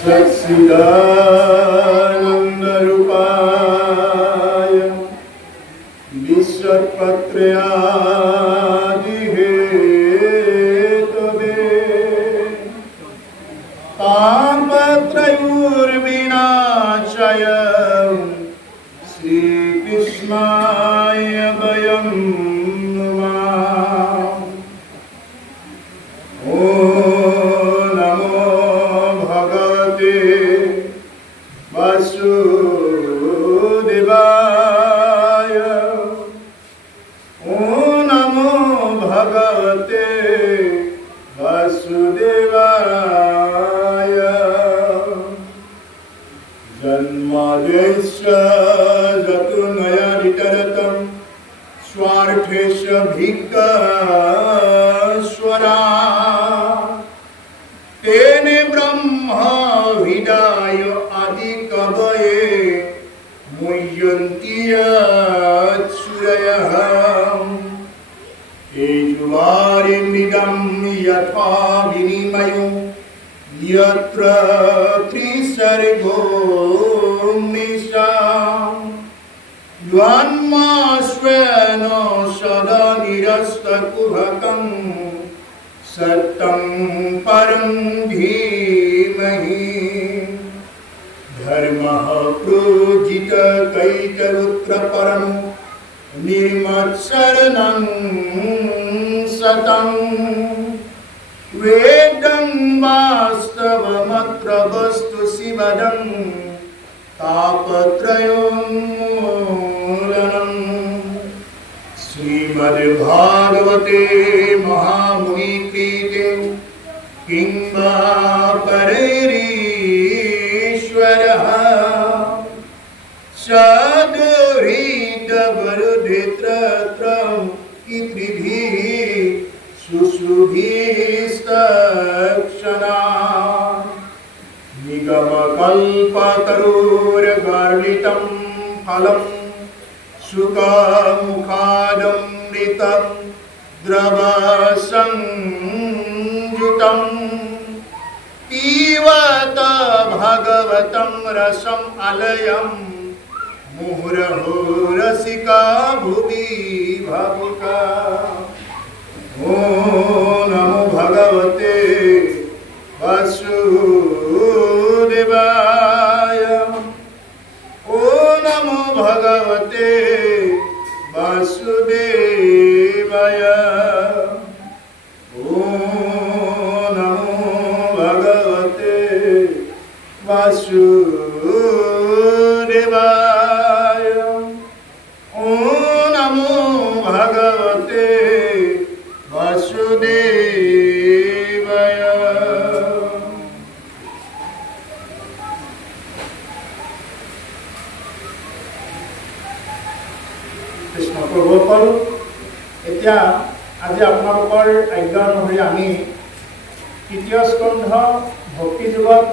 सच्चिदानन्दरूपाय विश्वोत्पत्त्यादिहेतवे तापत्रयोर्विनाशाय श्रीकृष्णाय वयं नमः। ॐ नमो भगवते वासुदेवाय। ॐ नमो भगवते वासुदेवाय। जन्माद्यस्य जतुनयनितरतं स्वार्थेषु भिक्खस्वरा तेने ब्रह्म हृदय आदि कवये मुह्यन्ति यत्सूरयः। तेजोवारिमृदं यथा विनिमयो यत्र त्रिसर्गो मृषा द्वन्द्वाश्वेन सदा निरस्तकुहकं सत्यं परं धीमहि। धर्मः प्रोजितकैकरुत्रपरं निर्मत्सरणं सतं वेदं वास्तवमत्र वस्तु शिवदं तापत्रयोन्मूलनम्। श्रीमद्भागवते महामुनिकृते किं वा परैरीश्वरः सद्हृदवरुधित्रत्रं पितृभिः शुश्रूभिस्तक्षणा निगमकल्पतरोर्गर्लितं फलं सुखमुखादमृतं द्रवसंयुतं पीबत भगवतं रसम् अलयं मुहुरहो रसिका भुवि भावुका। ॐ नमो भगवते वासुदेवाय। ॐ नमो भगवते वासुदेवाय। ॐ नमो भगवते वासुदेवाय। ॐ नमो भगवते वासुदेवाय। কৃষ্ণ প্ৰভুসকল, এতিয়া আজি আপোনালোকৰ আজ্ঞা অনুসৰি আমি তৃতীয় স্কন্ধ ভক্তি যুগত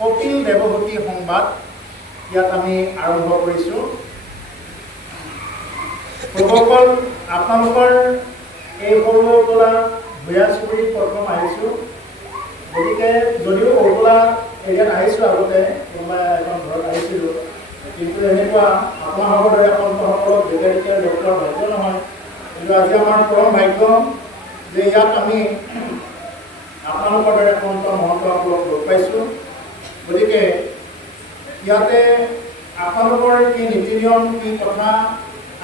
কপিল দেৱহূতি সংবাদ ইয়াত আমি আৰম্ভ কৰিছোঁ। প্ৰভুসকল, আপোনালোকৰ এই সৰুৰ পৰা ভূঞাচুবুৰীত প্ৰথম আহিছোঁ। গতিকে যদিও সৰুলা এৰিয়াত আহিছোঁ, আগতে কোনোবা এখন ঘৰত আহিছিলোঁ, কিন্তু এনেকুৱা আপোনালোকৰ দৰে সন্তসকলক যেতিয়া তেতিয়া লগ পোৱাৰ ভাগ্য নহয়। কিন্তু আজি আমাৰ পৰম ভাগ্য যে ইয়াত আমি আপোনালোকৰ দৰে সন্ত মহন্তসকলক লগ পাইছোঁ। গতিকে ইয়াতে আপোনালোকৰ কি নীতি নিয়ম, কি কথা,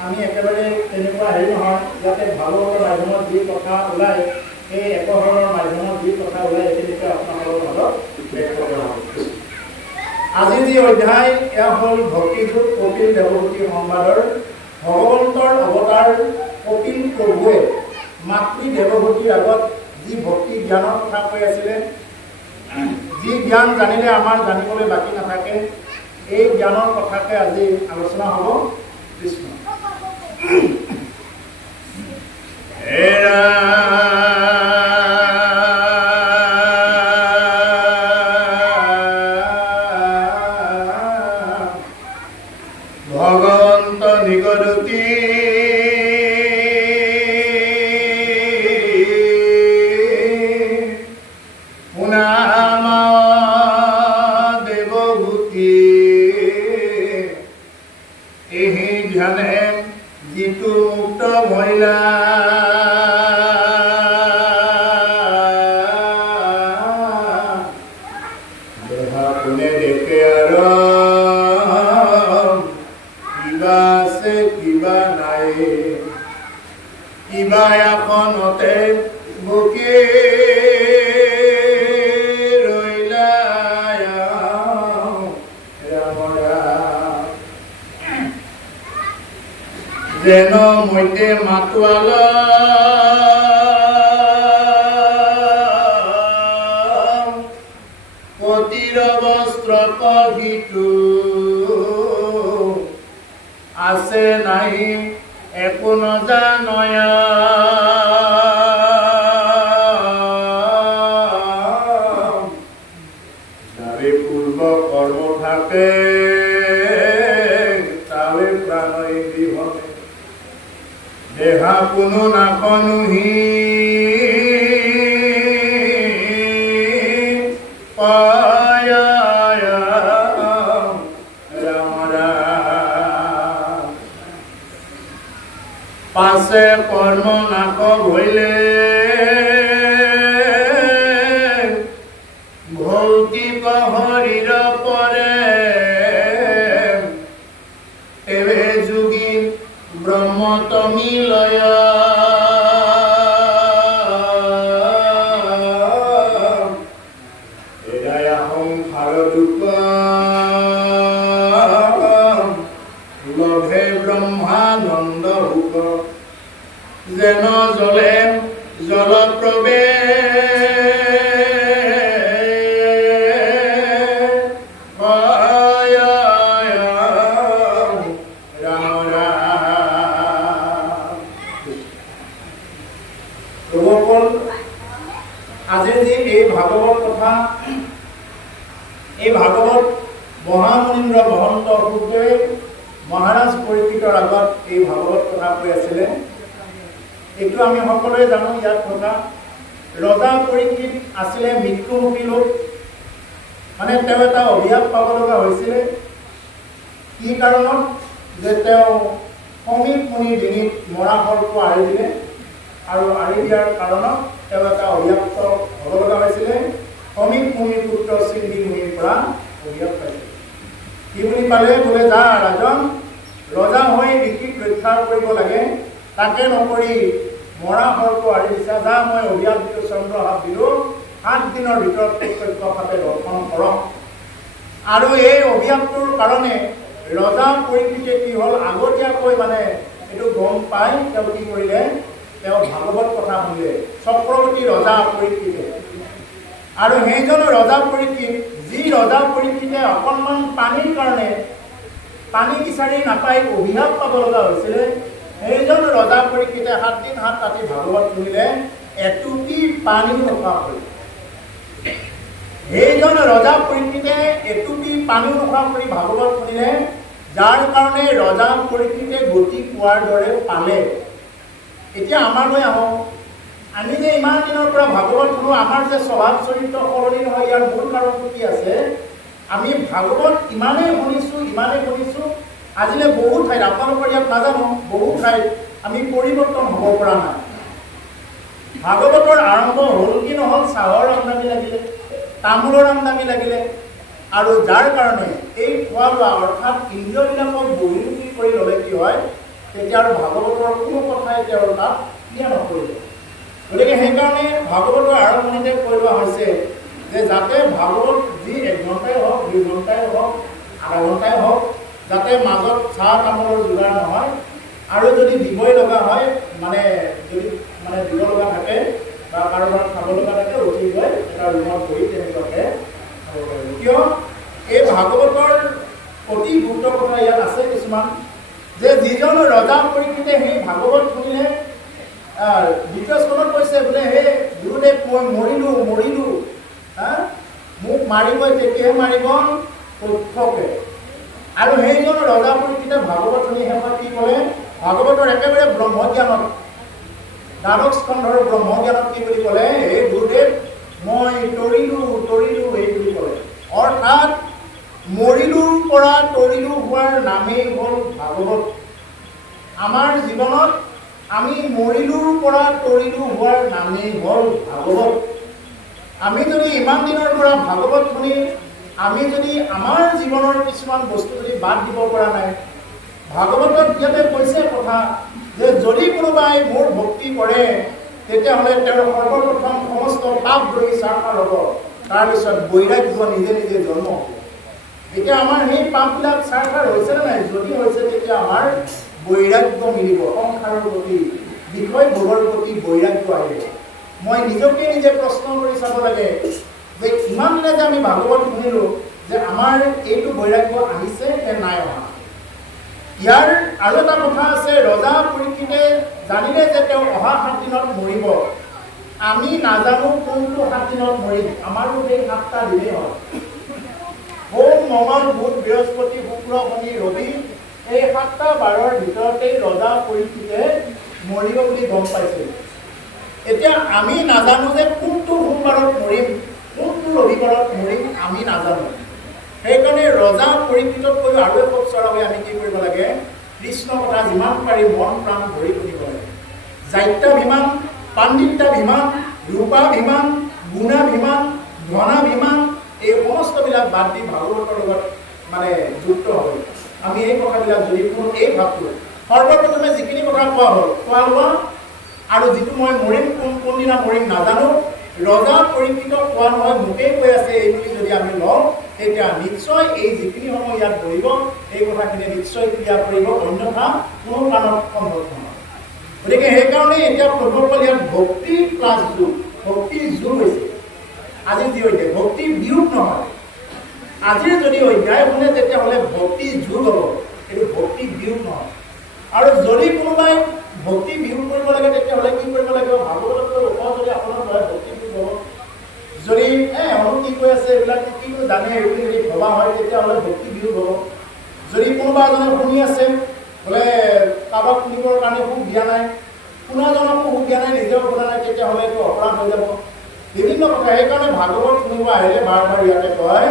আমি একেবাৰে তেনেকুৱা হেৰি নহয়। ইয়াতে ভাগৱতৰ মাধ্যমত যি কথা ওলায়, সেই একশৰণৰ মাধ্যমত যি কথা ওলায়, এইখিনিকে আপোনালোকৰ মাজত ব্যক্ত কৰা হৈছে। আজি যি অধ্যায়, এয়া হ'ল ভক্তিযুগ কপিল দেৱহূতি সংবাদৰ ভগৱন্তৰ অৱতাৰ কপিল প্ৰভুৱে মাতৃ দেৱহূতিৰ আগত যি ভক্তি জ্ঞানৰ কথা কৈ আছিলে, যি জ্ঞান জানিলে আমাৰ জানিবলৈ বাকী নাথাকে, এই জ্ঞানৰ কথাকে আজি আলোচনা হ'ব। কৃষ্ণ ভগৱন্ত নিগদতি পুনামা কোনে দেখে আৰু কিবা আছে কিবা নাই কিবা এখনতে বুকে ৰৈলা যেন মইতে মাতোৱালা পতিৰ বস্ত্ৰ পঘিটো আছে নাই একো নজানয় যাৰে পূৰ্ব কৰ্ম থাকে তাৰে প্ৰাণই বিহনে দেহা কোনো নাখনুহি পাছে কর্ম নাক হইলে ভৌতিক হরির পরে এবে যোগী ব্রহ্ম তমিলয় এরাই সংসার দুঃখ লভে ব্রহ্মানন্দ হুক যেন জলে জলপ্ৰবে আজি যে এই ভাগৱত কথা এই ভাগৱত মহামুনীন্দ্ৰ মহন্ত সুখদেৱে মহাৰাজ পৰীক্ষিতৰ আগত এই ভাগৱত কথা কৈ আছিলে। এইটো আমি সকলোৱে জানো। ইয়াত থকা ৰজা পৰীক্ষিত আছিলে মৃত্যুমুখী লোক, মানে তেওঁ এটা অভিশাপ পাব লগা হৈছিলে। কি কাৰণত? যে তেওঁ সমীপ মুনিৰ ডিঙিত মৰা সৰ্প আঁৰি দিলে, আৰু আঁৰি দিয়াৰ কাৰণত তেওঁ এটা অভিশাপ্ত হ'ব লগা হৈছিলে। সমীপ মুনিৰ পুত্ৰ সিন্ধি মুনিৰ পৰা অভিশাপ পাইছিলে। কি বুলি পালে? বোলে যা ৰাজন, ৰজা হৈ ঋষিক ৰক্ষা কৰিব লাগে, তাকে নকৰি মৰা সৰ্প আঁৰি দিছা। যা, মই অভিশাপ দিলোঁ, চন্দ্ৰহাত দিলোঁ, 7 দিনৰ ভিতৰত প্ৰত্যক্ষভাৱে দৰ্শন কৰক। আৰু এই অভিশাপটোৰ কাৰণে ৰজা পৰীক্ষিতে কি হ'ল, আগতীয়াকৈ মানে এইটো গম পাই তেওঁ কি কৰিলে, তেওঁ ভাগৱত কথা শুনিলে, চক্ৰৱৰ্তী ৰজা পৰীক্ষিতে। আৰু সেইজন ৰজা পৰীক্ষিত, যি ৰজা পৰীক্ষিতে অকণমান পানীৰ কাৰণে পানী বিচাৰি নাপাই অভিশাপ পাব লগা হৈছিলে, সেইজন ৰজা পৰীক্ষিতে 7 দিন 7 ৰাতি ভাগৱত শুনিলে, এটুপি পানীও নোখোৱা হ'ল। সেইজন ৰজা পৰীক্ষিতে এটুপি পানীও নোখোৱা কৰি ভাগৱত শুনিলে, যাৰ কাৰণে ৰজা পৰীক্ষিতে গতি পোৱাৰ দৰে পালে। এতিয়া আমালৈ আহোঁ। আমি যে ইমান দিনৰ পৰা ভাগৱত শুনো, আমাৰ যে স্বভাৱ চৰিত্ৰ সলনি নহয়, ইয়াৰ মূল কাৰণটো কি আছে? আমি ভাগৱত ইমানেই শুনিছোঁ, আজিলৈ বহু ঠাইত, আপোনালোকৰ ইয়াত নাজানো, বহু ঠাইত আমি পৰিৱৰ্তন হ'ব পৰা নাই। ভাগৱতৰ আৰম্ভ হ'ল কি নহ'ল, চাহৰ আমদানি লাগিলে, তামোলৰ আমদানি লাগিলে, আৰু যাৰ কাৰণে এই খোৱা লোৱা অৰ্থাৎ ইন্দ্ৰিয়বিলাকক বহিৰ্মুখী কৰি ল'লে কি হয়, তেতিয়া আৰু ভাগৱতৰ কোনো কথাই তেওঁৰ তাত ক্ৰিয়া নকৰিলে। গতিকে সেইকাৰণে ভাগৱতৰ আৰম্ভণিতে কৈ লোৱা হৈছে যে যাতে ভাগৱত যি 1 ঘণ্টাই হওক, 2 ঘণ্টাই হওক, আধা ঘণ্টাই হওক, যাতে মাজত চাহ তামোলৰ যোগাৰ নহয়, আৰু যদি দিবই লগা হয়, মানে যদি দিব লগা থাকে বা কাৰোবাৰ খাব লগা থাকে, উঠি গৈ এটা ৰুমত বহি তেনেকুৱাকৈ খাব পাৰিব। কিয়? এই ভাগৱতৰ অতি গুৰুত্ব কথা ইয়াত আছে কিছুমান, যে যিজন ৰজা পৰীক্ষিতে সেই ভাগৱত শুনিলে, দ্বিতীয় স্কন্ধত কৈছে বোলে, হে গুৰুদেৱ, মই মৰিলোঁ, মোক মাৰিব, তেতিয়াহে মাৰিব প্ৰত্যক্ষে। আৰু সেইজন ৰজা পৰীক্ষিতে ভাগৱত শুনি শেষত কি ক'লে? ভাগৱতৰ একেবাৰে ব্ৰহ্মজ্ঞানত, 12 স্কন্ধৰ ব্ৰহ্মজ্ঞানত কি বুলি ক'লে? হে গুৰুদেৱ, মই তৰিলোঁ এই বুলি ক'লে। অৰ্থাৎ মৰিলোৰ পৰা তৰিলোঁ হোৱাৰ নামেই হ'ল ভাগৱত। আমাৰ জীৱনত আমি মৰিলোৰ পৰা তৰিলোঁ হোৱাৰ নামেই হ'ল ভাগৱত। আমি যদি ইমান দিনৰ পৰা ভাগৱত শুনি আমি যদি আমাৰ জীৱনৰ কিছুমান বস্তু যদি বাদ দিব পৰা নাই, ভাগৱতত ইয়াতে কৈছে কথা যে যদি কোনোবাই মোৰ ভক্তি কৰে তেতিয়াহ'লে তেওঁৰ সৰ্বপ্ৰথম সমস্ত পাপ ধৰি চাৰখাৰ হ'ব, তাৰপিছত বৈৰাগ্য নিজে নিজে জন্ম হ'ব। এতিয়া আমাৰ সেই পাপবিলাক চাৰখাৰ হৈছে নে নাই? যদি হৈছে তেতিয়া আমাৰ বৈৰাগ্য মিলিব, সংসাৰৰ প্ৰতি বিষয়ভোগৰ প্ৰতি বৈৰাগ্য আহিব। মই নিজকে নিজে প্ৰশ্ন কৰি চাব লাগে যে ইমান দিনে যে আমি ভাগৱত শুনিলোঁ যে আমাৰ এইটো বৈৰাগ্য আহিছে নে নাই অহা। ইয়াৰ আৰু এটা কথা আছে, ৰজা পৰীক্ষিতে জানিলে যে তেওঁ অহা 7 দিনত মৰিব। আমি নাজানো কোনটো 7 দিনত মৰিম, আমাৰো সেই 7টা দিনেই হয়। সোম, মঙল, বুধ, বৃহস্পতি, শুক্ৰ, শনি, ৰবি, এই 7টা বাৰৰ ভিতৰতেই ৰজা পৰীক্ষিতে মৰিব বুলি গম পাইছিল। এতিয়া আমি নাজানো যে কোনটো সোমবাৰত মৰিম, কোনটো ৰবিবাৰত মৰিম, আমি নাজানো। সেইকাৰণে ৰজা পৰীক্ষিততকৈ আৰু এখোজ চৰা হৈ আমি কি কৰিব লাগে? কৃষ্ণ কথা যিমান পাৰি মন প্ৰাণ ভৰি শুনিব লাগে। যাত্ৰাভিমান, পাণ্ডিত্যাভিমান, ৰূপাভিমান, গুণাভিমান, ধনাভিমান, এই সমস্তবিলাক বাদ দি ভাগৱতৰ লগত মানে যুক্ত হৈ আমি এই কথাবিলাক যদি শুনো, এই ভাৱটো সৰ্বপ্ৰথমে যিখিনি কথা কোৱা হ'ল, খোৱা লোৱা আৰু যিটো মই মৰিম কোনদিনা মৰিম নাজানো, ৰজা পৰীক্ষিত কোৱা নহয় মোকেই কৈ আছে এই বুলি যদি আমি লওঁ, তেতিয়া নিশ্চয় এই যিখিনি সময় ইয়াত বহিব এই কথাখিনি নিশ্চয় ক্ৰিয়া কৰিব, অন্যথা কোনো কাৰণত সম্ভৱ নহয়। গতিকে সেইকাৰণে এতিয়া প্ৰথমফল ইয়াত ভক্তি প্লাছ যোগ, ভক্তিৰ যোগ হৈছে আজি যি অধ্যায়, ভক্তিৰ বিয়োগ নহয়। আজিৰ যদি অধ্যায় শুনে তেতিয়াহ'লে ভক্তি যোগ হ'ব, এইটো ভক্তি বিয়োগ নহয়। আৰু যদি কোনোবাই ভক্তি বিয়োগ কৰিব লাগে তেতিয়াহ'লে কি কৰিব লাগিব? ভাগৱততকৈ ওপৰত যদি আপোনাৰ হয় ভক্তি বিয়োগ হ'ব। যদি অনু কি কৈ আছে এইবিলাক কি জানে এইবুলি যদি ভবা হয় তেতিয়াহ'লে ভক্তি বিয়োগ হ'ব। যদি কোনোবা এজনে শুনি আছে বোলে কাৰোবাক শুনিবৰ কাৰণে সুখ দিয়া নাই, শুনাজনকো সুখ দিয়া নাই, নিজেও শুনা নাই, তেতিয়াহ'লে এইটো অপৰাধ হৈ যাব। বিভিন্ন কথা। সেইকাৰণে ভাগৱত শুনিব আহিলে বাৰ বাৰ ইয়াতে কয়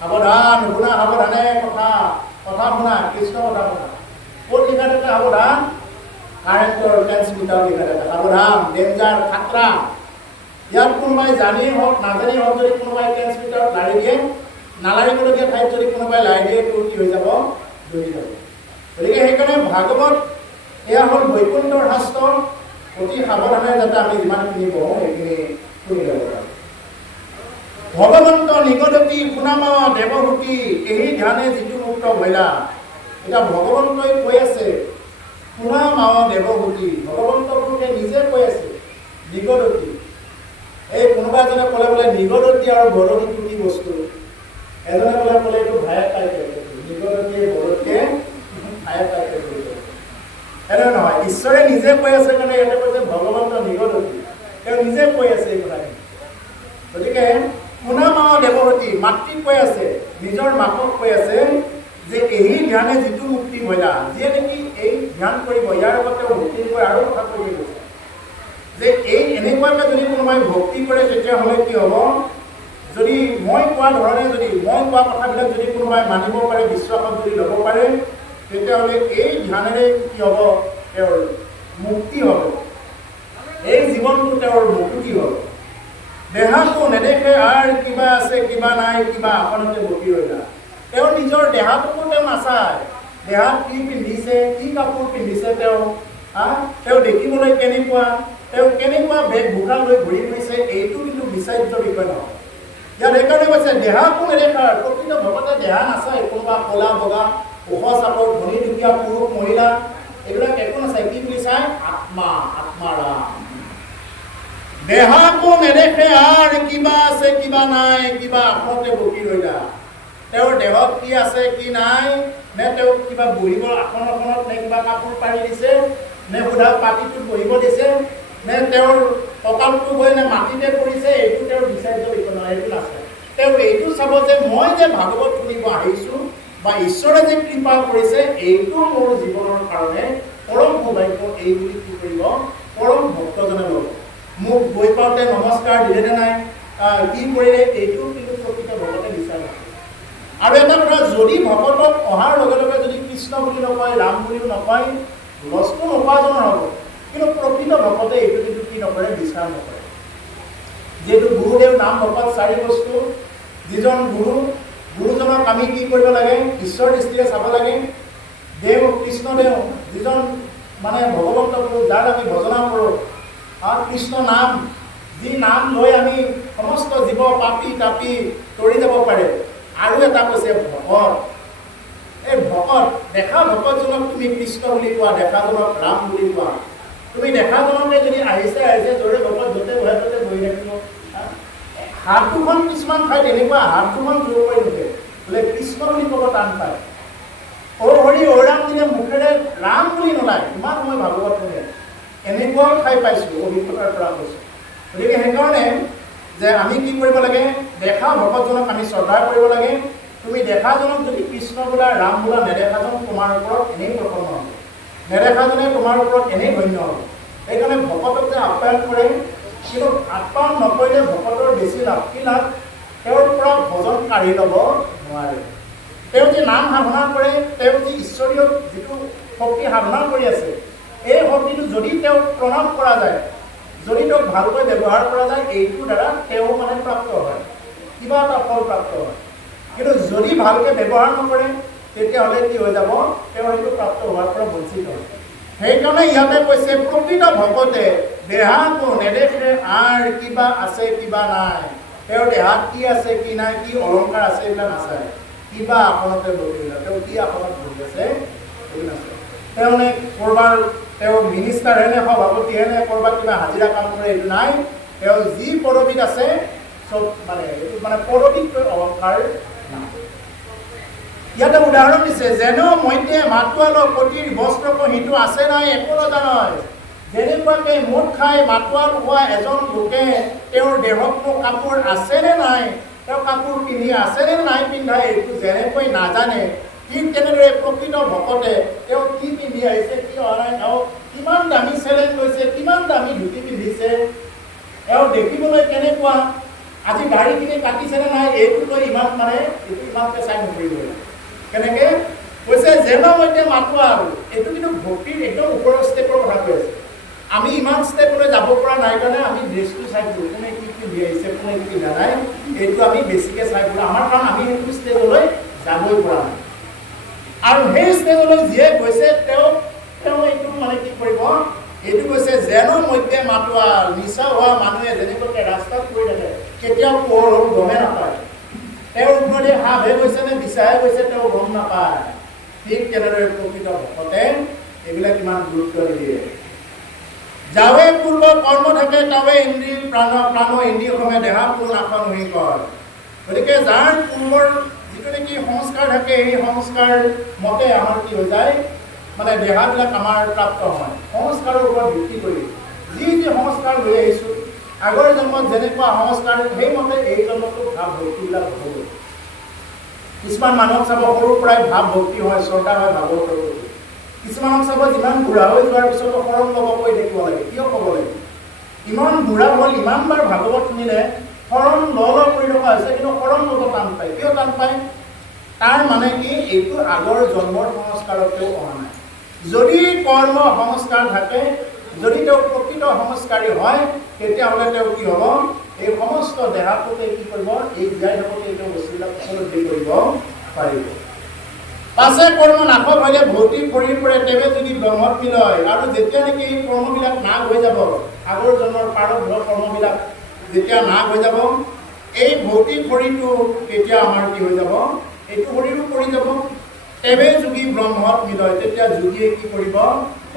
সাৱধান, শুনা সাৱধানে কথা শুনা, কৃষ্ণ কথা শুনা। ক'ত লিখা থাকে সাৱধান? কাৰেণ্টৰ ট্ৰেন্সমিটাৰ লিখা থাকে সাৱধান, ডেঞ্জাৰ, খাতৰা। ইয়াত কোনোবাই জানিয়েই হওক নাজানিয়েই হওক যদি কোনোবাই ট্ৰেন্সমিটাৰত লাৰি দিয়ে, নালাৰিবলগীয়া ঠাইত যদি কোনোবাই লাৰি দিয়ে তোৰ কি হৈ যাব? জ্বলি যাব। গতিকে সেইকাৰণে ভাগৱত এয়া হ'ল বৈকুণ্ঠৰ শাস্ত্ৰ, অতি সাৱধানে যাতে আমি যিমানখিনি পঢ়োঁ সেইখিনি শুনি যাব পাৰোঁ। ভগৱন্ত নিগদতি শুনামা দেৱহূতি, এই ধ্যানে যিটো মুক্ত ভৈলা। এতিয়া ভগৱন্তই কৈ আছে শুনামা দেৱহূতি, ভগৱন্ত পুৰুষে নিজে কৈ আছে নিগদতি। এই কোনোবা এজনে ক'লে বোলে নিগদতি আৰু বৰদতি কি বস্তু? এজনে ক'লে এইটো ভায়ে টাইপে, নিগদতিয়ে বৰদতিয়ে ভায়ে টাইপে কৰিব। এনে নহয়, ঈশ্বৰে নিজে কৈ আছে কাৰণে ইয়াতে কৈছে ভগৱন্ত নিগদতি, তেওঁ নিজে কৈ আছে এই কথাখিনি। গতিকে শুনামা দেৱহূতি, মাতৃক কৈ আছে, নিজৰ মাকক কৈ আছে যে এই ধ্যানে যিটো মুক্তি ভৈলা, যিয়ে নেকি এই ধ্যান কৰিব, ইয়াৰ আগত তেওঁ ভক্তি কৰি আৰু কথা কৈ গৈছে যে এই এনেকুৱাকৈ যদি কোনোবাই ভক্তি কৰে তেতিয়াহ'লে কি হ'ব? যদি মই কোৱা ধৰণে যদি মই কোৱা কথাবিলাক যদি কোনোবাই মানিব পাৰে, বিশ্বাসত যদি ল'ব পাৰে, তেতিয়াহ'লে এই ধ্যানেৰে কি হ'ব? তেওঁৰ মুক্তি হ'ব, এই জীৱনটো তেওঁৰ মুক্তি হ'ব। দেহাটো নেদেখে আৰু কিবা আছে কিবা নাই, কিবা আসনতে বহি ৰৈলা। তেওঁ নিজৰ দেহাটোকো তেওঁ নাচায়, দেহাত কি পিন্ধিছে, কি কাপোৰ পিন্ধিছে, তেওঁ দেখিবলৈ কেনেকুৱা, তেওঁ কেনেকুৱা বেগ ভোকা লৈ ঘূৰি ফুৰিছে, এইটো কিন্তু বিচাৰ্য বিষয় নহয়। ইয়াত সেইকাৰণে কৈছে দেহাকো নেদেখাৰ, প্ৰকৃত ভকতে দেহা নাচায়, কোনোবা ক'লা বগা, ওখ চাপৰ, ধনী দুখীয়া, পুৰুষ মহিলা, এইবিলাক একো নাচায়। কি বুলি চায়? আত্মা, আত্মাৰাম। দেহাকো নেদেখে আৰু কিবা আছে কিবা নাই, কিবা আসনতে বহি ৰৈলা। তেওঁৰ দেহত কি আছে কি নাই, নে তেওঁক কিবা বহিব আসনখনত, নে কিবা কাপোৰ পাৰি দিছে, নে সুধা পাতিটোত বহিব দিছে, নে তেওঁৰ কঁকালটো গৈ নে মাটিতে পৰিছে, এইটো তেওঁৰ বিচাৰ্য বিষয় নহয়, এইটো নাচায়। তেওঁ এইটো চাব যে মই যে ভাগৱত শুনিব আহিছোঁ বা ঈশ্বৰে যে কৃপা কৰিছে, এইটো মোৰ জীৱনৰ কাৰণে পৰম সৌভাগ্য, এই বুলি কি কৰিব? পৰম ভক্তজনে ল'ব। মোক গৈ পাওঁতে নমস্কাৰ দিলেনে নাই, কি কৰিলে, এইটো কিন্তু প্ৰকৃত ভকতে বিচাৰে। আৰু এটা কথা, যদি ভকতক অহাৰ লগে লগে যদি কৃষ্ণ বুলি নকয়, ৰাম বুলিও নকয়, লছটো নোপোৱাজনৰ হ'ব। কিন্তু প্ৰকৃত ভকতে এইটো কিন্তু কি নকৰে? বিচাৰ নকৰে। যিহেতু গুৰুদেৱ নাম ভকত 4 বস্তু, যিজন গুৰু গুৰুজনক আমি কি কৰিব লাগে? ঈশ্বৰ দৃষ্টিৰে চাব লাগে। দেৱ কৃষ্ণদেৱ যিজন মানে ভগৱন্ত পুৰুষ, যাক আমি ভজনা কৰোঁ, কৃষ্ণ নাম, যি নাম লৈ আমি সমস্ত জীৱ পাপী তাপী তৰি যাব পাৰে। আৰু এটা কৈছে ভকত। এই ভকত, দেখা ভকতজনক তুমি কৃষ্ণ বুলি কোৱা, দেখাজনক ৰাম বুলি কোৱা। তুমি দেখাজনকে যদি আহিছে জোৰে ভকত য'তে বহে ত'তে বহি থাকিব। হাত দুখন কিছুমান ঠাইত এনেকুৱা হাত দুখন জোৰ কৰি নুঠে, বোলে কৃষ্ণ বুলি ক'ব টান পায়। হৰি ৰাম দিলে মুখেৰে ৰাম বুলি নোলায়। ইমান মই ভাগৱত শুনে এনেকুৱাও ঠাই পাইছোঁ, অভিজ্ঞতাৰ পৰা কৈছোঁ। গতিকে সেইকাৰণে যে আমি কি কৰিব লাগে? দেখা ভকতজনক আমি শ্ৰদ্ধা কৰিব লাগে। তুমি দেখাজনক যদি কৃষ্ণ বোলা, ৰাম বোলা, নেদেখাজন তোমাৰ ওপৰত এনেই প্ৰসন্ন হ'ব, নেদেখাজনে তোমাৰ ওপৰত এনেই ধন্য হ'ব। সেইকাৰণে ভকতক যে আপ্যায়ন কৰে, কিন্তু আপ্যায়ন নকৰিলে ভকতৰ বেছি লাভ। কি লাভ? তেওঁৰ পৰা ভজন কাঢ়ি ল'ব নোৱাৰে। তেওঁ যি নাম সাধনা কৰে, তেওঁ যি ঈশ্বৰীয় যিটো শক্তি সাধনা কৰি আছে, এই শক্তিটো যদি তেওঁক প্ৰণাম কৰা যায়, যদি তেওঁক ভালকৈ ব্যৱহাৰ কৰা যায়, এইটোৰ দ্বাৰা তেওঁ মানে প্ৰাপ্ত হয়, কিবা এটা ফল প্ৰাপ্ত হয়। কিন্তু যদি ভালকৈ ব্যৱহাৰ নকৰে, তেতিয়াহ'লে কি হৈ যাব? তেওঁ সেইটো প্ৰাপ্ত হোৱাৰ পৰা বঞ্চিত হয়। সেইকাৰণে ইয়াতে কৈছে প্ৰকৃত ভকতে দেহাটো নেদেখে আৰ কিবা আছে কিবা নাই। তেওঁৰ দেহাত কি আছে কি নাই, কি অলংকাৰ আছে, এইবিলাক নাচায়। কিবা আসনতে বহি লয়, তেওঁ কি আসনত বহি আছে এই নাচায়। তেওঁ নে ক'ৰবাৰ তেওঁ মিনিষ্টাৰ নে সভাপতিহে নে ক'ৰবাত কিবা হাজিৰা কাম কৰে, এইটো নাই। তেওঁ যি পদবীত আছে চব মানে এইটো মানে পদবীতকৈ অলংকাৰ নাই। ইয়াতে উদাহৰণ দিছে, যেন মধ্যে মাতোৱালৰ কটিৰ বস্ত্ৰ সিটো আছে নাই একো নাজানয়। যেনেকুৱাকে মদ খাই মাতোৱাল হোৱা এজন লোকে তেওঁৰ দেহতনো কাপোৰ আছেনে নাই, তেওঁ কাপোৰ পিন্ধি আছেনে নাই পিন্ধা, এইটো যেনেকৈ নাজানে, ঠিক তেনেদৰে প্ৰকৃত ভকতে তেওঁ কি পিন্ধি আহিছে, কি অহা নাই, তেওঁ কিমান দামী চেলেঞ্জ লৈছে, কিমান দামী ধুতি পিন্ধিছে, তেওঁ দেখিবলৈ কেনেকুৱা, আজি দাঢ়িখিনি কাটিছেনে নাই, এইটো লৈ ইমান মানে এইটো ইমানকৈ চাই নকৰিব। কেনেকৈ কৈছে? যেন মধ্যে মাতোৱাল, এইটো কিন্তু ভক্তিৰ একদম ওপৰৰ ষ্টেপৰ কথা কৈ আছে। আমি ইমান ষ্টেপলৈ যাব পৰা নাই কাৰণে আমি ড্ৰেছটো চাই ফুৰোঁ, কোনে কি পিন্ধি আহিছে, কোনে কি পিন্ধা নাই, এইটো আমি বেছিকৈ চাই ফুৰোঁ। আমাৰ কাৰণ আমি সেইটো ষ্টেজলৈ যাবই পৰা নাই। আৰু সেই ষ্টেজলৈ যিয়ে গৈছে তেওঁ এইটো মানে কি কৰিব? এইটো কৈছে যেন মধ্যে মাতোৱাল, নিচা হোৱা মানুহে যেনেকৈ ৰাস্তাত পৰি থাকে, কেতিয়াও পোহৰ হ'ল গমে নাপায়। তেওঁৰ ওপৰতে সাপহে গৈছে নে বিচাহে গৈছে তেওঁ গম নাপায়। ঠিক তেনেদৰে প্ৰকৃত ভকতে এইবিলাক ইমান গুৰুত্ব নিদিয়ে। যাৱে পূৰ্ব কৰ্ম থাকে তাৱে ইন্দ্ৰিয় প্ৰাণ ইন্দ্ৰিয়সমূহে দেহা পূৰ্ণ আসন হৈ কয়। গতিকে যাৰ পূৰ্বৰ যিটো নেকি সংস্কাৰ থাকে, সেই সংস্কাৰ মতে আমাৰ কি হৈ যায়? মানে দেহাবিলাক আমাৰ প্ৰাপ্ত হয়। সংস্কাৰৰ ওপৰত ভিত্তি কৰি যি সংস্কাৰ লৈ আহিছোঁ, আগৰ জন্মত যেনেকুৱা সংস্কাৰ, সেইমতে এই জন্মতো ভাৱ ভক্তিবিলাক হ'ব। কিছুমান মানুহক চাব সৰুৰ পৰাই ভাৱ ভক্তি হয়, শ্ৰদ্ধা হয় ভাগৱতৰ প্ৰতি। কিছুমানক চাব যিমান বুঢ়া হৈ যোৱাৰ পিছতো শৰণ ল'ব কৈ দেখিব লাগে। কিয় ক'ব লাগে? ইমান বুঢ়া হ'ল, ইমানবাৰ ভাগৱত শুনিলে শৰণ কৰি থকা হৈছে, কিন্তু শৰণ ল'ব টান পায়। কিয় টান পায়? তাৰ মানে কি? এইটো আগৰ জন্মৰ সংস্কাৰতেও অহা নাই। যদি কৰ্ম সংস্কাৰ থাকে, যদি তেওঁ প্ৰকৃত সংস্কাৰী হয়, তেতিয়াহ'লে তেওঁ কি হ'ব? এই সমস্ত দেহাটোতে কি কৰিব? এই জীয়াই থাকোঁতে তেওঁ বস্তুবিলাক উপলব্ধি কৰিব পাৰিব। পাছে কৰ্ম নাশক হ'লে ভৌতিক শৰীৰ পৰে, তেৱে যদি ব্ৰহ্মত মিলয়। আৰু যেতিয়া নেকি এই কৰ্মবিলাক নাশ হৈ যাব, আগৰ জন্মৰ প্ৰাৰব্ধ কৰ্মবিলাক যেতিয়া নাশ হৈ যাব, এই ভৌতিক শৰীৰটো তেতিয়া আমাৰ কি হৈ যাব? এইটো শৰীৰো পৰি যাব। তেৱে যোগী ব্ৰহ্মত মিলয়, তেতিয়া যোগীয়ে কি কৰিব?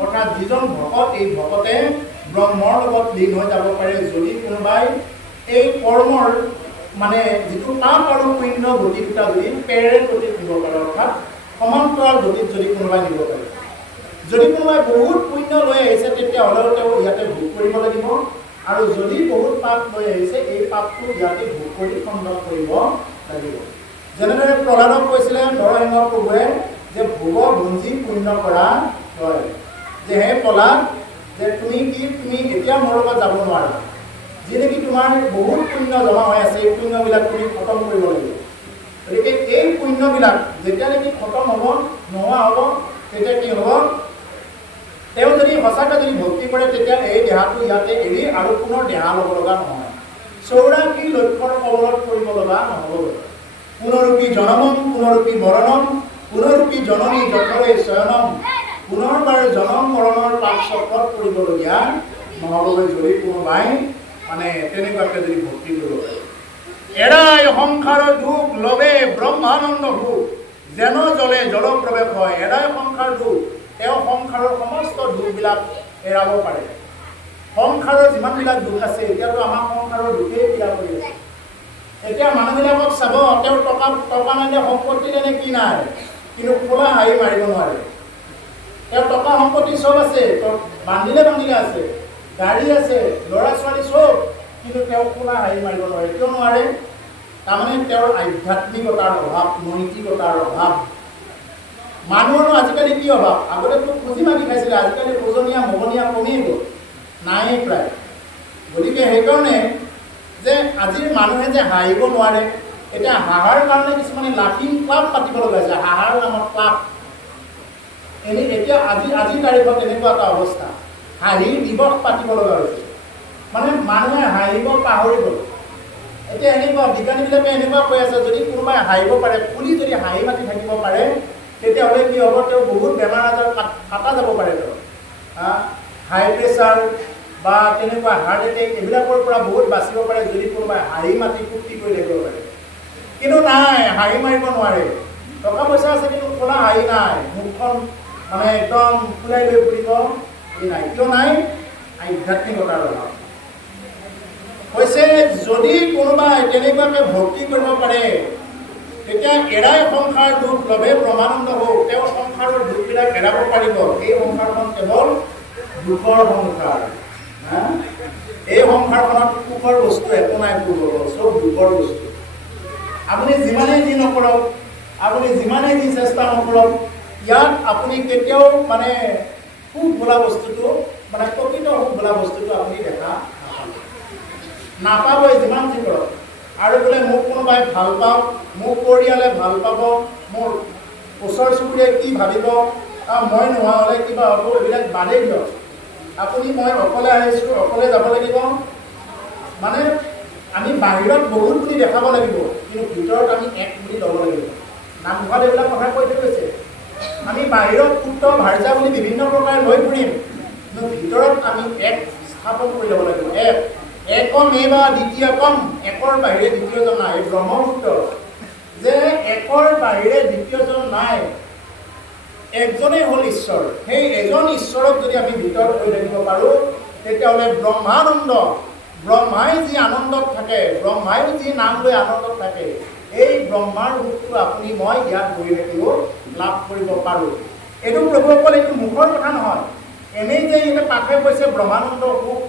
অৰ্থাৎ যিজন ভকত, এই ভকতে ব্ৰহ্মৰ লগত লীন হৈ যাব পাৰে, যদি কোনোবাই এই কৰ্মৰ মানে যিটো পাপ আৰু পুণ্য গতি দুটা যদি পেৰে গতিত নিব পাৰে, অৰ্থাৎ সমান্তৰাল গতিত যদি কোনোবাই নিব পাৰে। যদি কোনোবাই বহুত পুণ্য লৈ আহিছে, তেতিয়াহ'লেও তেওঁ ইয়াতে ভোগ কৰিব লাগিব। আৰু যদি বহুত পাপ লৈ আহিছে, এই পাপটো ইয়াতে ভোগ কৰি খণ্ডন কৰিব লাগিব। যেনেদৰে প্ৰহ্লাদক কৈছিলে নৰসিংহ প্ৰভুৱে যে ভোগ ভঞ্জি পুণ্য কৰা হয়, যে হে প্ৰহ্লাদ, যে তুমি এতিয়া মোৰ লগত যাব নোৱাৰা। যি নেকি তোমাৰ বহুত পুণ্য জমা হৈ আছে, এই পুণ্যবিলাক তুমি খতম কৰিব লাগিব। গতিকে এই পুণ্যবিলাক যেতিয়া নেকি খতম হ'ব, নোহোৱা হ'ব, তেতিয়া কি হ'ব? তেওঁ যদি সঁচাকৈ যদি ভক্তি কৰে, তেতিয়া এই দেহাটো ইয়াতে এৰি আৰু পুনৰ দেহা ল'ব লগা নহয়। 84 লক্ষৰ কবলত কৰিব লগা নহ'ব। পুনৰূপী জনমম পুনৰূপী মৰণম পুনৰূপী জননী যথৰে শয়নম পুনৰবাৰ জনম মৰণৰ পাক চক্ৰত পৰিবলগীয়া নহ'বলৈ যদি কোনোবাই মানে তেনেকুৱাকৈ যদি ভক্তি কৰিব পাৰে। এৰাই সংসাৰৰ দুখ লবে ব্ৰহ্মানন্দ সুখ যেন জলে জল প্ৰৱেশ হয়। এৰাই সংসাৰ দুখ, তেওঁ সংসাৰৰ সমস্ত দুখবিলাক এৰাব পাৰে। সংসাৰৰ যিমানবিলাক দুখ আছে, এতিয়াতো আমাৰ সংসাৰৰ দুখেই পীড়া কৰি আছে। এতিয়া মানুহবিলাকক চাব, তেওঁৰ টকা নাইলে সম্পত্তি তেনে কি নাই, কিন্তু খোলা হাঁহি মাৰিব নোৱাৰে। তেওঁৰ টকা সম্পত্তি চব আছে, বান্ধিলে আছে, গাড়ী আছে, ল'ৰা ছোৱালী চব, কিন্তু তেওঁ খোলা হাঁহি মাৰিব নোৱাৰে। কিয় নোৱাৰে? তাৰমানে তেওঁৰ আধ্যাত্মিকতাৰ অভাৱ, নৈতিকতাৰ অভাৱ। মানুহৰো আজিকালি কি অভাৱ? আগতেতো খুজি মাগি খাইছিলে, আজিকালি খোজনীয়া মগনীয়া কমি গ'ল, নায়েই প্ৰায়। গতিকে সেইকাৰণে যে আজিৰ মানুহে যে হাঁহিব নোৱাৰে, এতিয়া হাঁহাৰ কাৰণে কিছুমানে লাফিং ক্লাব পাতিব লগা হৈছে, হাঁহাৰ নামত ক্লাব। এতিয়া আজিৰ তাৰিখত এনেকুৱা এটা অৱস্থা, হাঁহি দিৱস পাতিব লগা হৈছে। মানে মানুহে হাঁহিব পাহৰি গ'ল। এতিয়া এনেকুৱা বিজ্ঞানীবিলাকে এনেকুৱা কৈ আছে, যদি কোনোবাই হাঁহিব পাৰে, ফুলি যদি হাঁহি মাতি থাকিব পাৰে, তেতিয়াহ'লে কি হ'ব? তেওঁ বহুত বেমাৰ আজাৰ কাটা যাব পাৰে। তেওঁ হাই প্ৰেছাৰ বা তেনেকুৱা হাৰ্ট এটেক এইবিলাকৰ পৰা বহুত বাচিব পাৰে, যদি কোনোবাই হাঁহি মাতি ফূৰ্তি কৰি থাকিব পাৰে। কিন্তু নাই, হাঁহি মাৰিব নোৱাৰে। টকা পইচা আছে, কিন্তু খোলা হাঁহি নাই, মুখখন মানে একদম ফুলাই লৈ ফুৰিব নাই। কিয় নাই? আধ্যাত্মিকতাৰ অভাৱ হৈছে। যদি কোনোবাই তেনেকুৱাকৈ ভক্তি কৰিব পাৰে, তেতিয়া এৰাই সংসাৰ দুখ লবে ব্ৰহ্মানন্দ হওক, তেওঁ সংসাৰৰ দুখবিলাক এৰাব পাৰিব। এই সংসাৰখন কেৱল দুখৰ সংসাৰ। এই সংসাৰখনত সুখৰ বস্তু একো নাই, চব দুখৰ বস্তু। আপুনি যিমানেই যি নকৰক, আপুনি যিমানেই যি চেষ্টা নকৰক, ইয়াত আপুনি কেতিয়াও মানে সুখ বোলা বস্তুটো, মানে প্ৰকৃত সুখ বোলা বস্তুটো আপুনি দেখা নাপাবই, যিমান যি কৰক। আৰু বোলে মোক কোনোবাই ভাল পাওক, মোক পৰিয়ালে ভাল পাব, মোৰ ওচৰ চুবুৰীয়াই কি ভাবিব, মই নোহোৱা হ'লে কিবা হ'ব, এইবিলাক বাদেই দিয়ক। আপুনি মই অকলে আহিছোঁ, অকলে যাব লাগিব। মানে আমি বাহিৰত বহুত বুলি দেখাব লাগিব, কিন্তু ভিতৰত আমি এক বুলি ল'ব লাগিব। নামঘৰত এইবিলাক কথা কৈ থৈ গৈছে। আমি বাহিৰত পুত্ৰ ভাৰ্যা বুলি বিভিন্ন প্ৰকাৰে লৈ ফুৰিম, কিন্তু ভিতৰত আমি এক স্থাপন কৰি ল'ব লাগিব। একম এবা দ্বিতীয়কম, একৰ বাহিৰে দ্বিতীয়জন নাই। ব্ৰহ্মপুত্ৰ যে একৰ বাহিৰে দ্বিতীয়জন নাই, একজনেই হ'ল ঈশ্বৰ। সেই এজন ঈশ্বৰক যদি আমি ভিতৰত কৰি থাকিব পাৰোঁ, তেতিয়াহ'লে ব্ৰহ্মানন্দ, ব্ৰহ্মাই যি আনন্দত থাকে, ব্ৰহ্মায়ো যি নাম লৈ আনন্দত থাকে, এই ব্ৰহ্মাৰ ৰূপটো আপুনি মই ইয়াত বহি থাকিব লাভ কৰিব পাৰোঁ। এইটো প্ৰভুসকল, এইটো মুখৰ কথা নহয়। এনেই যে ইয়াতে পাঠে কৈছে ব্ৰহ্মানন্দ সুখ,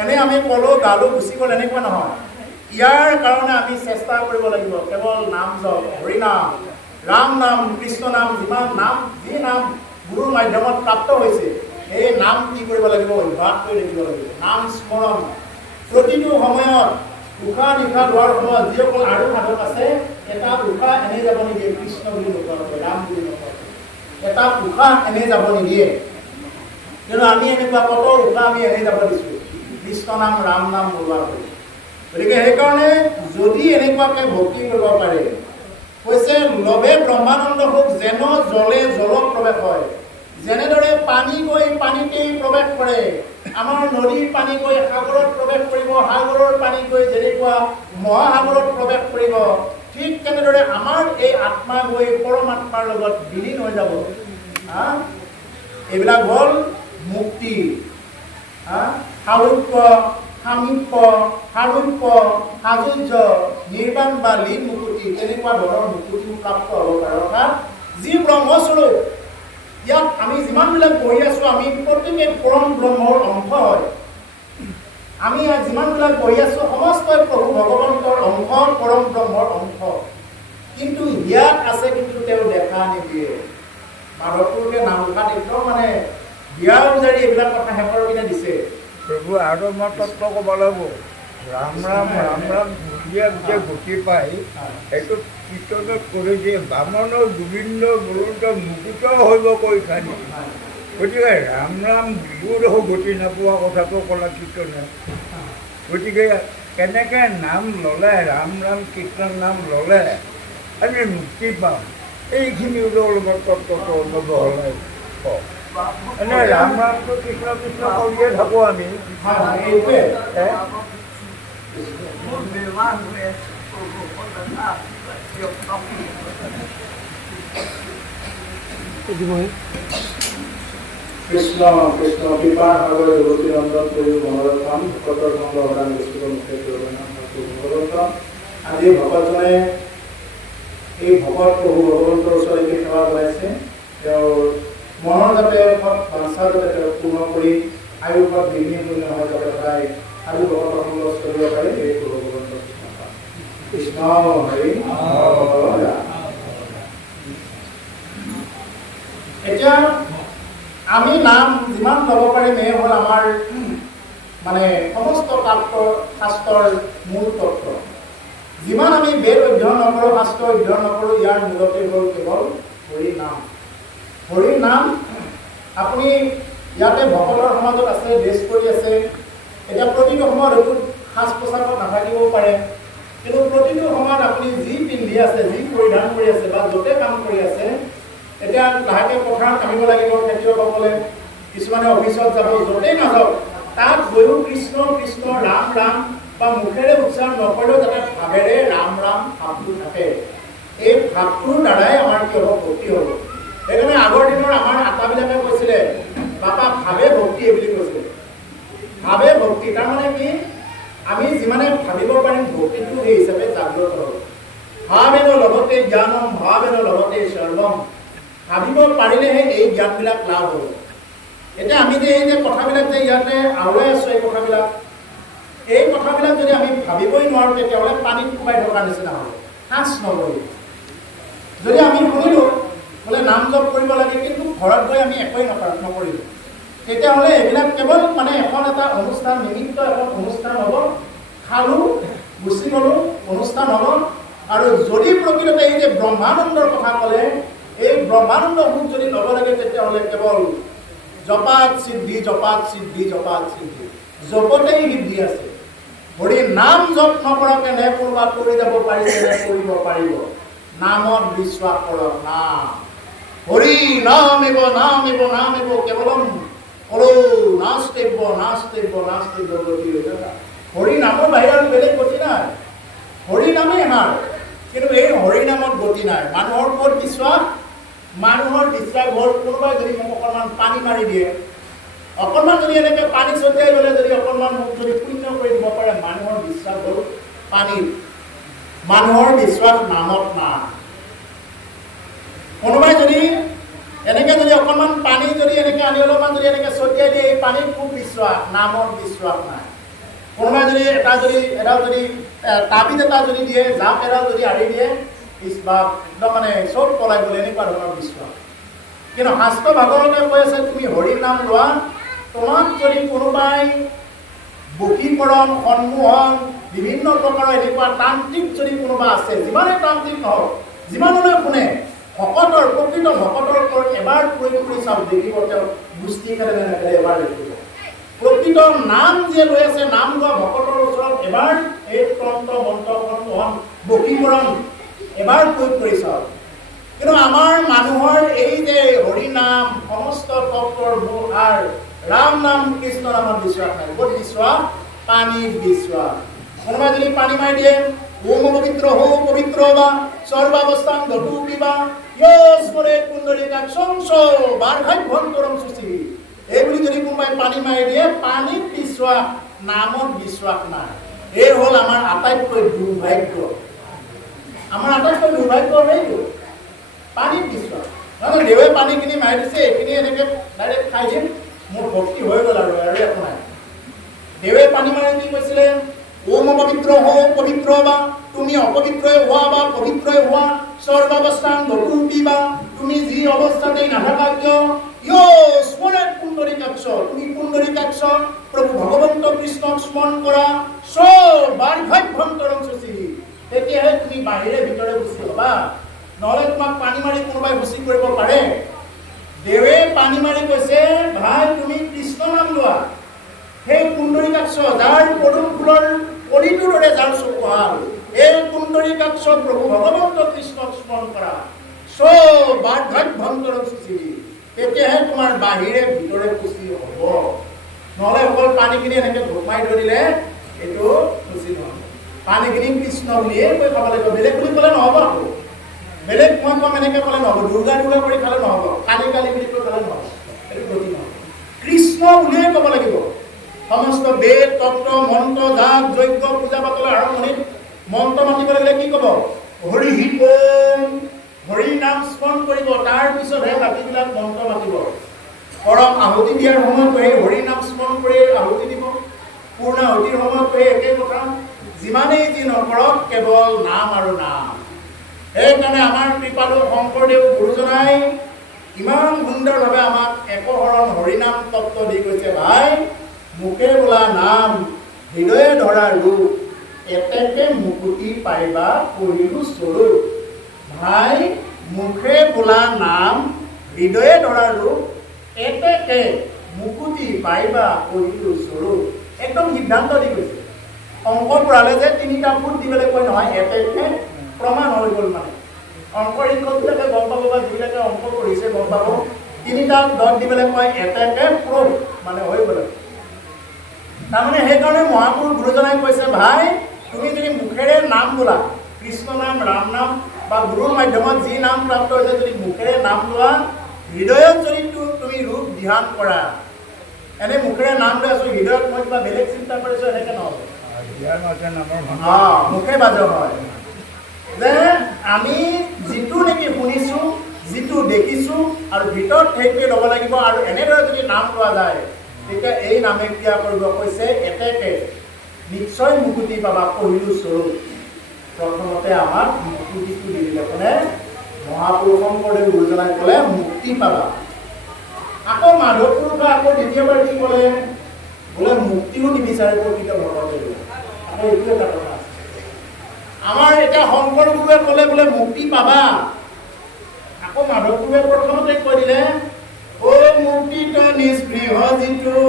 এনে আমি ক'লো গালো গুচি গ'ল, এনেকুৱা নহয়। ইয়াৰ কাৰণে আমি চেষ্টা কৰিব লাগিব। কেৱল নাম জপ, হৰিনাম, ৰাম নাম, কৃষ্ণ নাম, যিমান নাম, যি নাম গুৰুৰ মাধ্যমত প্ৰাপ্ত হৈছে, এই নাম কি কৰিব লাগিব? অভ্যাস কৰি থাকিব লাগিব। নাম স্মৰণ প্ৰতিটো সময়ত, উশাহ নিশাহ লোৱাৰ সময়ত যিসকল আৰু সাধক আছে, এটা উশাহ এনেই যাব নিদিয়ে, কৃষ্ণ বুলি নকয়, ৰাম বুলি নকয়, এটা উশাহ এনেই যাব নিদিয়ে। কিন্তু আমি এনেকুৱা কত উশাহ আমি এনেই যাব দিছোঁ, কৃষ্ণ নাম ৰাম নাম বলোৱা কৰি। গতিকে সেইকাৰণে যদি এনেকুৱাকৈ ভক্তি কৰিব পাৰে, কৈছে লবে ব্ৰহ্মানন্দ সুখ যেন জলে জল প্ৰৱেশ হয়। যেনেদৰে পানী গৈ পানীতেই প্ৰৱেশ কৰে, আমাৰ নদীৰ পানী গৈ সাগৰত প্ৰৱেশ কৰিব, সাগৰৰ পানী গৈ যেনেকুৱা মহাসাগৰত প্ৰৱেশ কৰিব, ঠিক তেনেদৰে আমাৰ এই আত্মা গৈ পৰমাত্মাৰ লগত বিলীন হৈ যাব। এইবিলাক হ'ল মুক্তি, সাৰূপ্য, সামীপ্য, সাৰূপ্য, সাজুৰ্য, নিৰ্বাণ বা লীন মুকুতি, তেনেকুৱা ধৰণৰ মুকুতি প্ৰাপ্ত হ'ব পাৰে। অৰ্থাৎ যি ব্ৰহ্মস্বৰূপ, ইয়াত আমি যিমানবিলাক বহি আছোঁ, আমি প্ৰত্যেকে পৰম ব্ৰহ্মৰ অংশ হয়। আমি যিমানবিলাক বহি আছোঁ, সমস্তই প্ৰভু ভগৱন্তৰ অংশ, পৰম ব্ৰহ্মৰ অংশ। কিন্তু ইয়াত আছে, কিন্তু তেওঁ দেখা নিদিয়ে। মাধৱপুৰকে নামঘাট একদম মানে বিয়া উজাৰি এইবিলাক কথা শেষৰ পিনে দিছে। প্ৰভু আৰু মই তত্ত্ব ক'ব লাগিব। ৰাম ৰাম ৰাম ৰাম ভুটিয়া গোটেই গতি পাই এইটো কীৰ্তনত কৰি দিয়ে, বামনৰ গোবিন্দ গুৰুত মুকুত হৈব কৈ খানি। গতিকে ৰাম ৰাম বিহু দেখোঁ গতি নোপোৱা কথাটো ক'লা কীৰ্তনে। গতিকে কেনেকৈ নাম ল'লে, ৰাম ৰাম কীৰ্তন নাম ল'লে আমি মুক্তি পাম। এইখিনি অলপমান তত্ত্বটো নবহলাই কওক। এনে ৰাম ৰামটো কৃষ্ণ কৃষ্ণ কৰিয়ে থাকোঁ আমি। হয় হয় এইটোৱে কৃষ্ণ কৃষ্ণ কৃপা সাগৰ যুৱতী নন্দন কৰি মনোৰঞ্জন ভকতৰ মংগলদান বস্তুৰ মুখে ভগৱন্তম আজি ভকতজনে এই ভকত প্ৰভু ভগৱন্তৰ ওচৰলৈকে সেৱা জনাইছে। তেওঁৰ মনৰ যাতে বাঞ্ছা যাতে তেওঁ পূৰ্ণ কৰি আয়ুৰ্ভাৱ বিঘ্নি পূৰ্ণ হয় যাতে সদায় আৰু ভকতৰ সংগ চলিব পাৰে এই ভগৱন্ত কৃষ্ণ হৰি। এতিয়া আমি নাম যিমান ল'ব পাৰিম এই হ'ল আমাৰ মানে সমস্ত শাস্ত্ৰৰ মূল তত্ত্ব। যিমান আমি বেদ অধ্যয়ন নকৰোঁ, শাস্ত্ৰ অধ্যয়ন নকৰোঁ, ইয়াৰ মূলতে হ'ল কেৱল হৰি নাম। হৰি নাম আপুনি ইয়াতে ভকতৰ সমাজত আছে, ড্ৰেছ কৰি আছে। এতিয়া প্ৰতিটো সময়ত হয়তো সাজ পোছাকত নাথাকিবও পাৰে, কিন্তু প্ৰতিটো সময়ত আপুনি যি পিন্ধি আছে, যি পৰিধান কৰি আছে বা য'তে কাম কৰি আছে, এতিয়া লাহেকৈ পথাৰত কামিব লাগিব খেতিয়কসকলে, কিছুমানে অফিচত যাব, য'তেই নাযাওক তাত গৈও কৃষ্ণ কৃষ্ণ ৰাম ৰাম বা মুখেৰে উচ্চাৰণ নকৰিলেও যাতে ভাৱেৰে ৰাম ৰাম ভাৱটো থাকে। এই ভাৱটোৰ দ্বাৰাই আমাৰ কি হ'ব? ভক্তি হ'ব। সেইকাৰণে আগৰ দিনৰ আমাৰ আটাবিলাকে কৈছিলে বাপা ভাৱে ভক্তি বুলি কৈছিলে। ভাৱে ভক্তি তাৰমানে কি? আমি যিমানে ভাবিব পাৰিম ভক্তিটো সেই হিচাপে জাগ্ৰত হ'ব। ভাৱেন লগতে জ্ঞানম ভাৱেন লগতে সৰ্বম। ভাবিব পাৰিলেহে এই জ্ঞানবিলাক লাভ হ'ব। এতিয়া আমি যে এই যে কথাবিলাক যে ইয়াতে আওৰাই আছোঁ, এই কথাবিলাক যদি আমি ভাবিবই নোৱাৰোঁ তেতিয়াহ'লে পানীত ডুবাই থকাৰ নিচিনা হ'ব, সাঁচ নলয়। যদি আমি শুনিলোঁ বোলে নাম জপ কৰিব লাগে কিন্তু ঘৰত গৈ আমি একোৱেই নকৰিলোঁ, তেতিয়াহ'লে এইবিলাক কেৱল মানে এখন এটা অনুষ্ঠান নিমিত্ত এখন অনুষ্ঠান হ'ব, খালোঁ গুচি গ'লোঁ, অনুষ্ঠান হ'ব। আৰু যদি প্ৰকৃততে এই যে ব্ৰহ্মানন্দৰ কথা ক'লে, এই ব্ৰহ্মানন্দ সুখ যদি ল'ব লাগে তেতিয়াহ'লে কেৱল জপাত সিদ্ধি জপাত সিদ্ধি জপাত সিদ্ধি, জপতেই সিদ্ধি আছে। হৰি নাম জপ নকৰাকে নে কোনোবা কৰি যাব পাৰিছে নে কৰিব পাৰিব? নামত বিশ্বাস কৰক। নাম হৰি নাম এব নাম এব নাম এব কেৱলম হৰো নাস্তেব্য নাস্তেব্য নাস্তেব্য গতি। হৰি নামৰ বাহিৰে আৰু বেলেগ গতি নাই। হৰি নামেই আমাৰ, কিন্তু এই হৰি নামত গতি নাই। মানুহৰ ক'ত বিশ্বাস? মানুহৰ বিশ্বাস হ'ল কোনোবাই যদি মোক অকণমান পানী মাৰি দিয়ে, অকণমান যদি এনেকৈ পানী ছটিয়াই গ'লে যদি অকণমান মোক যদি পুণ্য কৰি দিব পাৰে, মানুহৰ বিশ্বাস হ'ল পানীত। মানুহৰ বিশ্বাস নামত নাই। কোনোবাই যদি এনেকৈ যদি অকণমান পানী যদি এনেকৈ আনি অলপমান যদি এনেকৈ ছটিয়াই দিয়ে, এই পানীত খুব বিশ্বাস, নামত বিশ্বাস নাই। কোনোবাই যদি এডাল যদি তাবিজ এটা যদি দিয়ে, জাপ এডাল যদি আৰি দিয়ে, একদম মানে চব পলাই গ'লে, এনেকুৱা ধৰণৰ বিশ্বাস। কিন্তু শাস্ত্ৰ ভাগৱতে কৈ আছে তুমি হৰিৰ নাম লোৱা, তোমাক যদি কোনোবাই বশীকৰণ সন্মোহন বিভিন্ন প্ৰকাৰৰ এনেকুৱা তান্ত্ৰিক যদি কোনোবা আছে, যিমানেই তান্ত্ৰিক নহওক, যিমানলৈ শুনে, ভকতৰ প্ৰকৃত ভকতৰ ওপৰত এবাৰ প্ৰয়োগ কৰি চাওক, দেখিব তেওঁ গোষ্ঠী খেলে নেখেলে এবাৰ দেখিব। প্ৰকৃত নাম যে লৈ আছে, নাম লোৱা ভকতৰ ওচৰত এবাৰ এই তন্ত্ৰ মন্ত্ৰ সন্মোহন বশীকৰণ এবাৰ প্ৰয়োগ কৰি চাওক। কিন্তু আমাৰ মানুহৰ এই যে হৰি নাম সমস্ত তত্ত্বৰ মূল সাৰ, ৰাম নাম কৃষ্ণ নামত বিশ্বাস নাই। ক'ত বিশ্বাস? পানীত বিশ্বাস। কোনোবাই যদি পানী মাৰি দিয়ে, ওম পবিত্ৰ হো পবিত্ৰ বা সৰ্বাৱস্থান ঘটু পিবা য়স্মৰে পুণ্ডৰীকাক্ষং চ বাৰ্ধাভ্যন্তৰং শুচি। এই বুলি যদি কোনোবাই পানী মাৰি দিয়ে, পানীত বিশ্বাস, নামত বিশ্বাস নাই। এই হ'ল আমাৰ আটাইতকৈ দুৰ্ভাগ্য। আমাৰ আটাইতকৈ দুৰ্ভাগ্য সেইটো পানীত বিশ্বাস। নহয় দেৱে পানীখিনি মাৰি দিছে, এইখিনি এনেকৈ ডাইৰেক্ট খাই দিম, মোৰ ভক্তি হৈ গ'ল আৰু একো নাই। দেৱে পানী মাৰি কি কৈছিলে? ওম পবিত্ৰ হো পবিত্ৰ বা, তুমি অপবিত্ৰই হোৱা বা পবিত্ৰই হোৱা, সৰ্বাৱস্থান ঘটু পিবা, তুমি যি অৱস্থাতেই নাথাকা কিয়, স্মৰে পুণ্ডৰীকাক্ষ, তুমি পুণ্ডৰীকাক্ষ প্ৰভু ভগৱন্ত কৃষ্ণক স্মৰণ কৰা, বাৰ্ধাভ্যন্তৰং শুচি, তেতিয়াহে তুমি বাহিৰে ভিতৰে গুচি হ'বা। নহ'লে তোমাক পানী মাৰি কোনোবাই গুচি কৰিব পাৰে? দেৱে পানী মাৰি কৈছে ভাই তুমি কৃষ্ণ নাম লোৱা। সেই পুণ্ডৰীকাক্ষ যাৰ পদুম ফুলৰ কলিটোৰ দৰে যাৰ চকু হাল, এই পুণ্ডৰীকাক্ষ প্ৰভু ভগৱন্ত কৃষ্ণক বাৰ্ধক্যন্তৰম সুচিৰি, তেতিয়াহে তোমাৰ বাহিৰে ভিতৰে সুচি হ'ব। নহ'লে অকল পানীখিনি এনেকৈ ঘোপ মাৰি ধৰিলে এইটো সুচি নহ'ব। পানীখিনি কৃষ্ণ বুলিয়ে কৈ খাব লাগিব, বেলেগ বুলি ক'লে নহ'ব। আকৌ বেলেগ মই কম এনেকৈ ক'লে নহ'ব, দুৰ্গা দুৰ্গা কৰি খালে নহ'ব, কালি কালি বুলি কৈ খালে নহ'ব, এইটো গতি নহ'ব। কৃষ্ণ বুলিয়ে ক'ব লাগিব। সমস্ত বেদ তত্ত্ব মন্ত্ৰ যাগ যজ্ঞ পূজা পাতলৰ আৰম্ভণিত মন্ত্ৰ মাতিব লাগিলে কি ক'ব? হৰি ওম, হৰি নাম স্মৰণ কৰিব, তাৰপিছতহে বাকীবিলাক মন্ত্ৰ মাতিব। পৰম আহুতি দিয়াৰ সময়ত সেই হৰি নাম স্মৰণ কৰি আহুতি দিব। পূৰ্ণাহুতিৰ সময়ত সেই একেই কথা। যিমানেই যি নকৰক কেৱল নাম আৰু নাম। সেইকাৰণে আমাৰ কৃপালু শংকৰদেৱ গুৰুজনাই ইমান সুন্দৰভাৱে আমাক একশৰণ হৰিনাম তত্ত্ব দি গৈছে। ভাই মুখে বোলা নাম হৃদয়ে ধৰা ৰূপ, এতেকে মুকুতি পাইবা পঢ়িলো স্বৰূপ। ভাই মুখে বোলা নাম হৃদয়ে ধৰা ৰূপ, এতেকে মুকুতি পাইবা পঢ়িলো স্বৰূপ। একদম সিদ্ধান্ত দি গৈছে। অংক পঢ়ালে যে 3টা ফুট দিবলৈ কয় নহয়, এতেকে প্ৰমাণ হৈ গ'ল। মানে অংকৰ শিক্ষকবিলাকে গম পাব বা যিবিলাকে অংক পঢ়িছে গম পাব, 3টা ডট দিবলৈ কয়, এতেকে প্ৰুফ মানে হৈ গ'ল। তাৰমানে সেইকাৰণে মহাপুৰুষ গুৰুজনাই কৈছে, ভাই তুমি যদি মুখেৰে নাম বোলা, কৃষ্ণ নাম ৰাম নাম বা গুৰুৰ মাধ্যমত যি নাম প্ৰাপ্ত হৈছে, যদি মুখেৰে নাম লোৱা, হৃদয়ত যদি তুমি ৰূপ ধ্যান কৰা, এনে মুখেৰে নাম লৈ আছো, হৃদয়ত মই কিবা বেলেগ চিন্তা কৰিছো, এনেকে নহ'ব। মুখে বাজে হয় যে আমি যিটো নেকি শুনিছো, যিটো দেখিছো আৰু ভিতৰত সেইটোৱে ল'ব লাগিব। আৰু এনেদৰে যদি নাম লোৱা যায়, তেতিয়া এই নামে ক্ৰিয়া কৰিব কৈছে, এতেকে নিশ্চয় মুকুতি পাবা পঢ়িলো স্বৰূপ। প্ৰথমতে আমাক মুকুতিটো দি দিলে কোনে? মহাপুৰুষ শংকৰদেৱ গুৰুজনাই ক'লে মুক্তি পাবা। আকৌ মাধৱ পুৰুষে আকৌ দ্বিতীয়বাৰ কি ক'লে? বোলে মুক্তিও নিবিচাৰে প্ৰকৃত ভকতে। আকৌ এইটো এটা কথা আছে। আমাৰ এতিয়া শংকৰ গুৰুৱে ক'লে বোলে মুক্তি পাবা। আকৌ মাধৱ গুৰুৱে প্ৰথমতে কৈ দিলে, অ মুক্তিত নিস্পৃহ যিটো,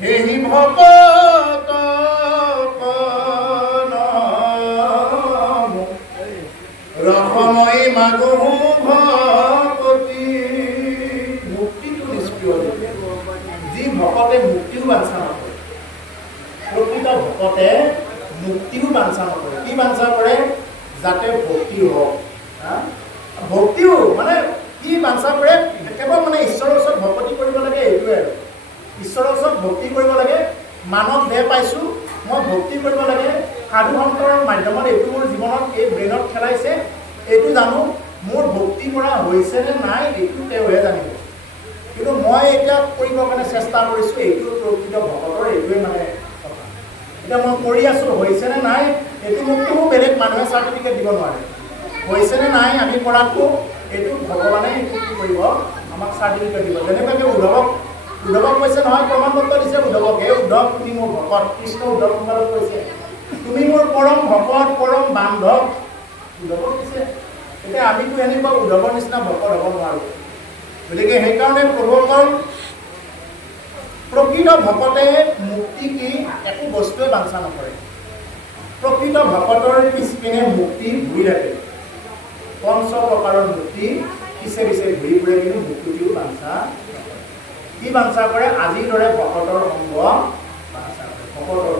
হেহি ভকত ৰসময় মাগহু ভকতি। মুক্তিটো নিস্পৃহ, যি ভকতে মুক্তিও বাঞ্ছা নকৰে। প্ৰকৃত ভকতে মুক্তিও বাঞ্ছা নকৰে। কি বাঞ্ছা কৰে? যাতে ভক্তি হওক। ভক্তিও মানে কি বাঞ্ছা কৰে? কেৱল মানে ঈশ্বৰৰ ওচৰত ভকতি কৰিব লাগে, এইটোৱে আৰু। ঈশ্বৰৰ ওচৰত ভক্তি কৰিব লাগে, মানৱ দেহ পাইছোঁ, মই ভক্তি কৰিব লাগে, সাধু সন্তৰ মাধ্যমত এইটো মোৰ জীৱনত এই ব্ৰেইনত খেলাইছে, এইটো জানো, মোৰ ভক্তি কৰা হৈছে নে নাই এইটো তেওঁহে জানিব। কিন্তু মই এতিয়া কৰিবৰ কাৰণে চেষ্টা কৰিছোঁ, এইটো প্ৰকৃত ভকতৰ এইটোৱে মানে কথা। এতিয়া মই কৰি আছোঁ, হৈছেনে নাই এইটো মোকতো বেলেগ মানুহে চাৰ্টিফিকেট দিব নোৱাৰে। হৈছেনে নাই আমি কৰাটো এইটো ভগৱানে এইটো কি কৰিব, আমাক চাৰ্টিফিকেট দিব। যেনেকুৱাকৈ উদ্ধৱক কৈছে নহয়, প্ৰমাণ পত্ৰ দিছে উদ্ধৱক, হে উদ্ধৱ তুমি মোৰ ভকত। কৃষ্ণ উদ্ধৱ কুমাৰক কৈছে তুমি মোৰ পৰম ভকত, পৰম বান্ধৱ, উদ্ধৱক দিছে। এতিয়া আমিতো এনেকুৱা উদ্ধৱৰ নিচিনা ভকত হ'ব নোৱাৰোঁ। গতিকে সেইকাৰণে প্ৰভুসকল, প্ৰকৃত ভকতে মুক্তি কি একো বস্তুৱে বাঞ্ছা নকৰে। প্ৰকৃত ভকতৰ পিছপিনে মুক্তি ঘূৰি থাকে। পঞ্চ প্ৰকাৰৰ মুক্তি পিছে পিছে ঘূৰি ফুৰে, কিন্তু মুক্তিও বাঞ্ছা নকৰে। কি বাঞ্ছা কৰে? আজিৰ দৰে ভকতৰ সংগ বাঞ্ছা কৰে। ভকতৰ